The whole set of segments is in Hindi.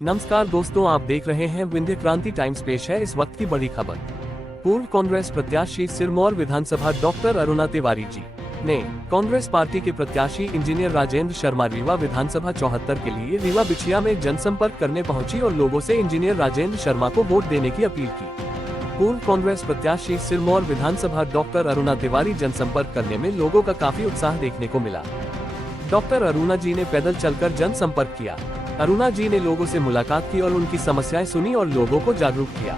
नमस्कार दोस्तों, आप देख रहे हैं विंध्य क्रांति टाइम्स। पेश है इस वक्त की बड़ी खबर। पूर्व कांग्रेस प्रत्याशी सिरमौर विधानसभा डॉक्टर अरुणा तिवारी जी ने कांग्रेस पार्टी के प्रत्याशी इंजीनियर राजेंद्र शर्मा रीवा विधानसभा 74 के लिए रीवा बिछिया में जनसंपर्क करने पहुंची और लोगों से इंजीनियर राजेंद्र शर्मा को वोट देने की अपील की। पूर्व कांग्रेस प्रत्याशी सिरमौर विधानसभा डॉक्टर अरुणा तिवारी जनसंपर्क करने में लोगों का काफी उत्साह देखने को मिला। डॉक्टर अरुणा जी ने पैदल चलकर जनसंपर्क किया। अरुणा जी ने लोगों से मुलाकात की और उनकी समस्याएं सुनी और लोगों को जागरूक किया।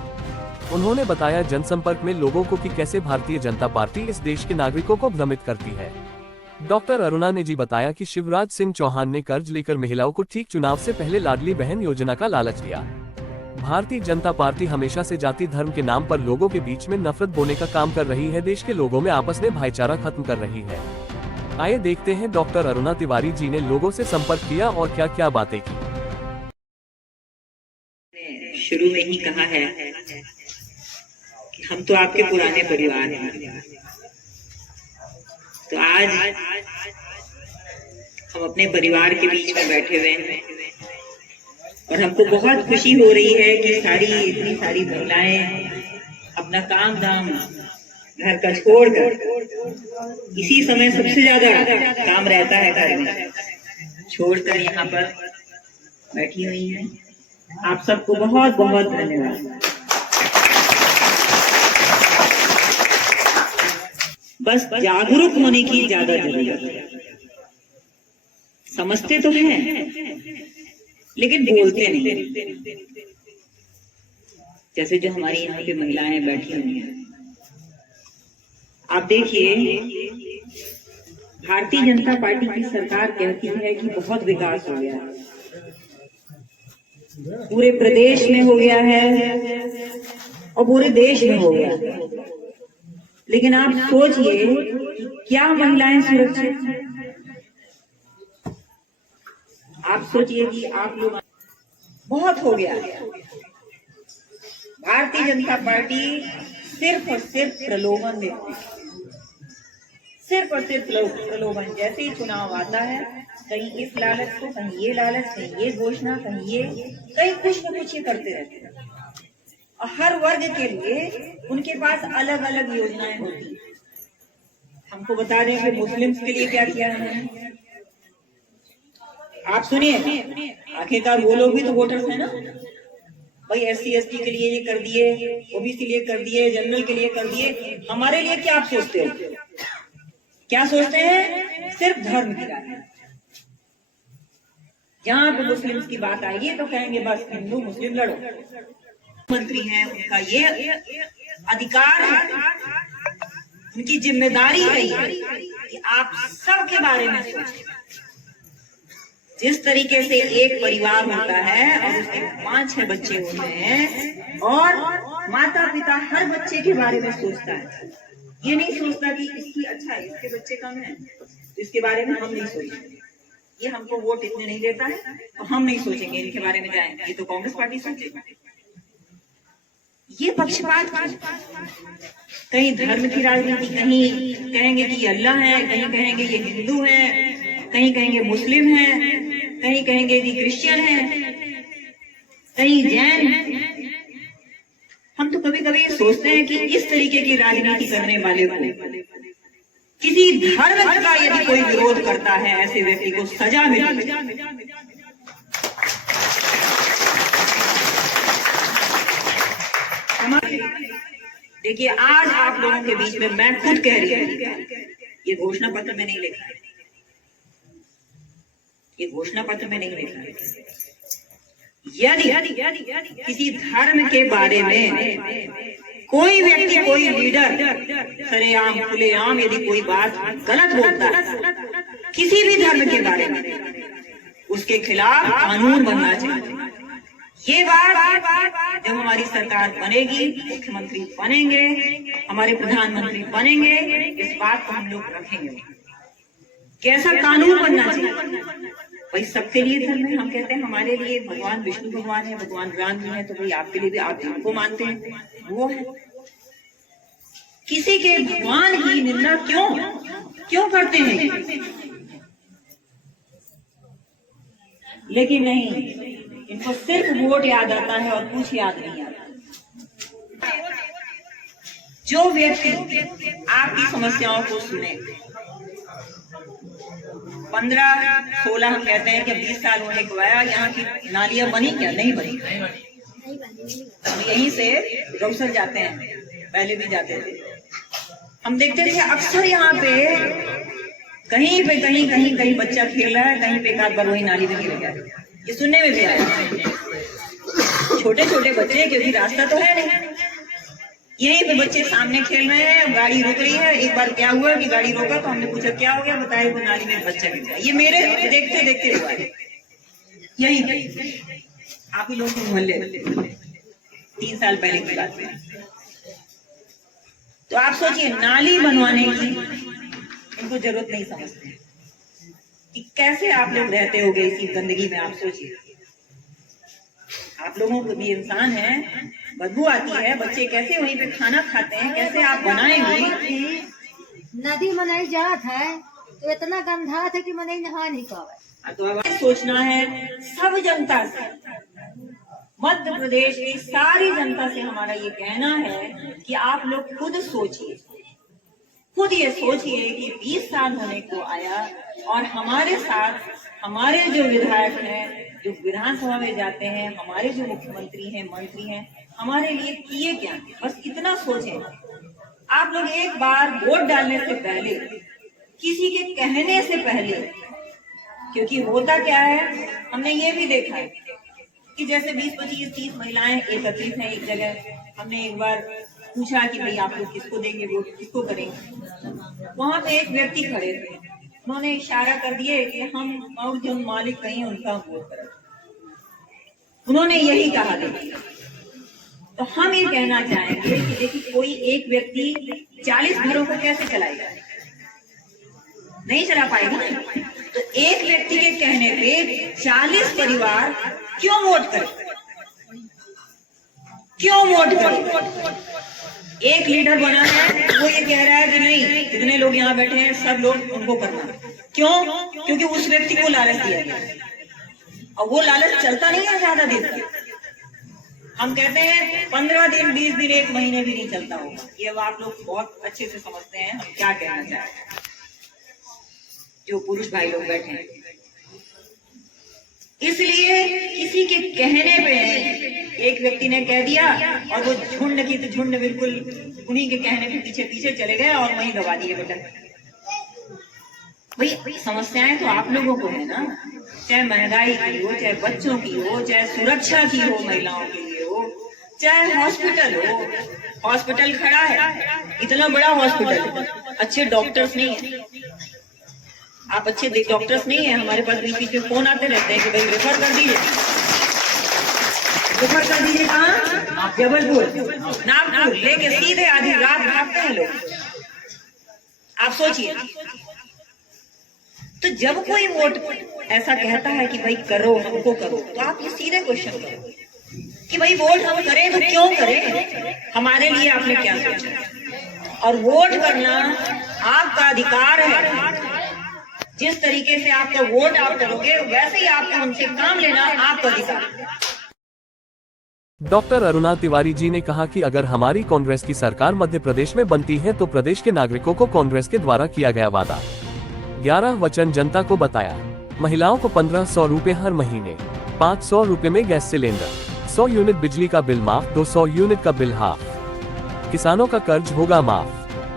उन्होंने बताया जनसंपर्क में लोगों को कि कैसे भारतीय जनता पार्टी इस देश के नागरिकों को भ्रमित करती है। डॉक्टर अरुणा ने जी बताया कि शिवराज सिंह चौहान ने कर्ज लेकर महिलाओं को ठीक चुनाव से पहले लाडली बहन योजना का लालच दिया। भारतीय जनता पार्टी हमेशा से जाति धर्म के नाम पर लोगों के बीच में नफरत बोने का काम कर रही है। देश के लोगों में आपस में भाईचारा खत्म कर रही है। आइए देखते हैं डॉक्टर अरुणा तिवारी जी ने लोगों से संपर्क किया और क्या क्या बातें की। शुरू में ही कहा है कि हम तो आपके पुराने परिवार हैं, तो आज हम अपने परिवार के बीच में बैठे हुए हैं और हमको बहुत खुशी हो रही है कि इतनी सारी महिलाएं अपना काम धाम घर का छोड़कर, इसी समय सबसे ज्यादा काम रहता है घर में, छोड़कर यहाँ पर बैठी हुई हैं। आप सबको बहुत बहुत धन्यवाद। बस जागरूक होने की ज्यादा जरूरत है। समझते तो हैं लेकिन बोलते नहीं। जैसे जो हमारी यहाँ पे महिलाएं बैठी हुई हैं, आप देखिए, भारतीय जनता पार्टी की सरकार कहती है कि बहुत विकास हो गया है, पूरे प्रदेश में हो गया है और पूरे देश में हो गया है। लेकिन आप सोचिए, क्या महिलाएं सुरक्षित हैं? आप सोचिए कि आप लोग, बहुत हो गया है। भारतीय जनता पार्टी सिर्फ और सिर्फ प्रलोभन देती है, सिर्फ और सिर्फ प्रलोभन। जैसे ही चुनाव आता है, कहीं इस लालच को, कहीं ये लालच, कहीं ये घोषणा, कहीं कुछ न कुछ ये करते रहते हैं। और हर वर्ग के लिए उनके पास अलग अलग योजनाएं होती हैं। हमको बता दें कि मुस्लिम्स के लिए क्या किया है। आप सुनिए, आखिरकार वो लोग भी तो वोटर्स हैं ना भाई। SC ST के लिए ये कर दिए, OBC के लिए कर दिए, जनरल के लिए कर दिए। हमारे लिए क्या आप सोचते हो? क्या सोचते हैं? सिर्फ धर्म की राय। जहां पे मुस्लिम्स की बात आएगी तो कहेंगे बस हिंदू मुस्लिम लड़ो। मंत्री हैं, उनका ये अधिकार है, उनकी जिम्मेदारी है कि आप सबके बारे में सोचें। जिस तरीके से एक परिवार होता है और उसके 5-6 बच्चे होते हैं और माता पिता हर बच्चे के बारे में सोचता है। ये नहीं सोचता कि इसकी अच्छा है, इसके बच्चे कम है तो इसके बारे में हम नहीं सोचेंगे, ये हमको वोट इतने नहीं देता है तो हम नहीं सोचेंगे इनके बारे में जाएंगे, ये तो कांग्रेस पार्टी सोचेगी। ये पक्षपात, कहीं धर्म की राजनीति, कहीं कहेंगे कि ये अल्लाह है, कहीं कहेंगे ये हिंदू है, कहीं कहेंगे मुस्लिम है, कहीं कहेंगे कि क्रिश्चियन है, कहीं जैन है। हम तो कभी कभी सोचते हैं कि इस तरीके की राजनीति करने वाले को, किसी धर्म का यदि कोई विरोध करता है, ऐसे व्यक्ति को सजा मिले। देखिए, आज आप लोगों के बीच में मैं खुद कह रही हूँ, ये घोषणा पत्र में नहीं लिखा है, ये घोषणा पत्र में नहीं लिखा है। यदि किसी धर्म के बारे में कोई व्यक्ति, कोई लीडर सरेआम खुलेआम यदि कोई बात गलत बोलता है किसी भी धर्म के बारे में, उसके खिलाफ कानून बनना चाहिए। ये बात जब हमारी सरकार बनेगी, मुख्यमंत्री बनेंगे, हमारे प्रधानमंत्री बनेंगे, इस बात को हम लोग रखेंगे। कैसा कानून बनना चाहिए भाई? सबके लिए धर्म है। हम कहते हैं हमारे लिए भगवान विष्णु भगवान है, भगवान राम जी है, तो भाई आपके लिए भी, आप जिनको मानते हैं वो है। किसी के भगवान की निंदा क्यों करते हैं? लेकिन नहीं, इनको सिर्फ वोट याद आता है और कुछ याद नहीं आता। जो व्यक्ति आपकी समस्याओं को सुने, 15-16 हम कहते हैं कि 20 साल होने को आया, यहाँ की नालियां बनी क्या? नहीं बनी। हम यहीं से गौसर जाते हैं, पहले भी जाते थे, हम देखते थे अक्सर यहाँ पे कहीं बच्चा खेल रहा है, कहीं पे एक आध बार वही नाली में गिर गया। ये सुनने में भी आया, छोटे छोटे बच्चे, क्योंकि रास्ता तो है नहीं, यहीं पे बच्चे सामने खेल रहे हैं, गाड़ी रुक रही है। एक बार क्या हुआ कि गाड़ी रोका तो हमने पूछा क्या हो गया, बताया वो नाली में बच्चा गिर गया। ये मेरे देखते देखते हुआ है, यही आप ही लोग के मोहल्ले 3 साल पहले की बात है। तो आप सोचिए, नाली बनवाने की इनको जरूरत नहीं समझते कि कैसे आप लोग रहते होगे इसी गंदगी में। आप सोचिए, आप लोगों को भी इंसान है, बदबू आती है, बच्चे कैसे वहीं पे खाना खाते हैं, कैसे आप बनाएंगे? नदी मनाई जात है तो इतना गंधा था कि मनाई नहा नहीं पावे। तो अब सोचना है सब जनता से, मध्य प्रदेश की सारी जनता से हमारा ये कहना है कि आप लोग खुद सोचिए, खुद ये सोचिए कि 20 साल होने को आया और हमारे साथ हमारे जो विधायक हैं, जो विधानसभा में जाते हैं, हमारे जो मुख्यमंत्री हैं, मंत्री हैं, हमारे लिए किए क्या? बस इतना सोचें। आप लोग एक बार वोट डालने से पहले, किसी के कहने से पहले, क्योंकि होता क्या है, हमने ये भी देखा है कि जैसे 20, 25, 30 महिलाएं एकत्रित हैं एक जगह, हमने एक बार पूछा कि भाई आप लोग किसको देंगे वोट, किसको करेंगे? वहां पे एक व्यक्ति खड़े थे, उन्होंने इशारा कर दिए कि हम और जो मालिक कहीं उनका वोट करें। उन्होंने यही कहा था। तो हम ये कहना चाहेंगे कि देखिए, कोई एक व्यक्ति 40 घरों को कैसे चलाएगा? नहीं चला पाएगा। तो एक व्यक्ति के कहने पे 40 परिवार क्यों वोट करें? क्यों वोट करें? एक लीडर बना है, वो ये कह रहा है कि नहीं, जितने लोग यहाँ बैठे हैं सब लोग उनको करना। क्यों? क्योंकि उस व्यक्ति को लालच दिया गया, और वो लालच चलता नहीं है ज्यादा दिन तक। हम कहते हैं 15 दिन, 20 दिन, 1 महीने भी नहीं चलता होगा। ये आप लोग बहुत अच्छे से समझते हैं हम क्या कहना चाहते हैं, जो पुरुष भाई लोग बैठे हैं। इसलिए किसी के कहने पे एक व्यक्ति ने कह दिया और वो झुंड की तो झुंड बिल्कुल उन्हीं के कहने पे पीछे पीछे चले गए और वहीं दबा दिए बटन। भाई समस्याएं तो आप लोगों को है ना, चाहे महंगाई की हो, चाहे बच्चों की हो, चाहे सुरक्षा की हो, महिलाओं के लिए हो, चाहे हॉस्पिटल हो। हॉस्पिटल खड़ा है, इतना बड़ा हॉस्पिटल, अच्छे डॉक्टर्स नहीं है, आप अच्छे डॉक्टर्स नहीं है। हमारे पास बीच बीच में फोन आते रहते हैं कि भाई रेफर कर दीजिए, रेफर कर दीजिए। कहाँ? जबलपुर, नागपुर, लेके सीधे आधी रात भागते हैं लोग। आप सोचिए, तो जब कोई वोट ऐसा कहता है कि भाई करो, हमको करो, तो आप ये सीधे क्वेश्चन करो कि भाई वोट हम करें तो क्यों करें? हमारे लिए आपने क्या सोचा? और वोट करना आपका अधिकार है। जिस तरीके से आपका वोट आप करोगे, वैसे ही आपको उनसे काम लेना आपका अधिकार है। डॉक्टर अरुणा तिवारी जी ने कहा कि अगर हमारी कांग्रेस की सरकार मध्य प्रदेश में बनती है तो प्रदेश के नागरिकों को कांग्रेस के द्वारा किया गया वादा 11 वचन जनता को बताया। महिलाओं को 1500 रूपए हर महीने, 500 रूपए में गैस सिलेंडर, 100 यूनिट बिजली का बिल माफ, 200 यूनिट का बिल हाफ, किसानों का कर्ज होगा माफ,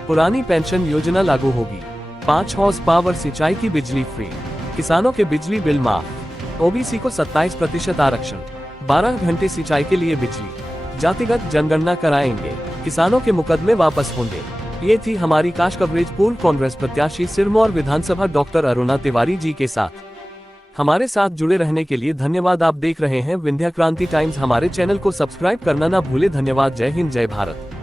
पुरानी पेंशन योजना लागू होगी, 5 हॉर्स पावर सिंचाई की बिजली फ्री, किसानों के बिजली बिल माफ, ओबीसी को 27% आरक्षण, 12 घंटे सिंचाई के लिए बिजली, जातिगत जनगणना कराएंगे, किसानों के मुकदमे वापस होंगे। ये थी हमारी खास कवरेज पूर्व कांग्रेस प्रत्याशी सिरमौर विधानसभा डॉक्टर अरुणा तिवारी जी के साथ। हमारे साथ जुड़े रहने के लिए धन्यवाद। आप देख रहे हैं विंध्य क्रांति टाइम्स। हमारे चैनल को सब्सक्राइब करना ना भूले। धन्यवाद। जय हिंद, जय भारत।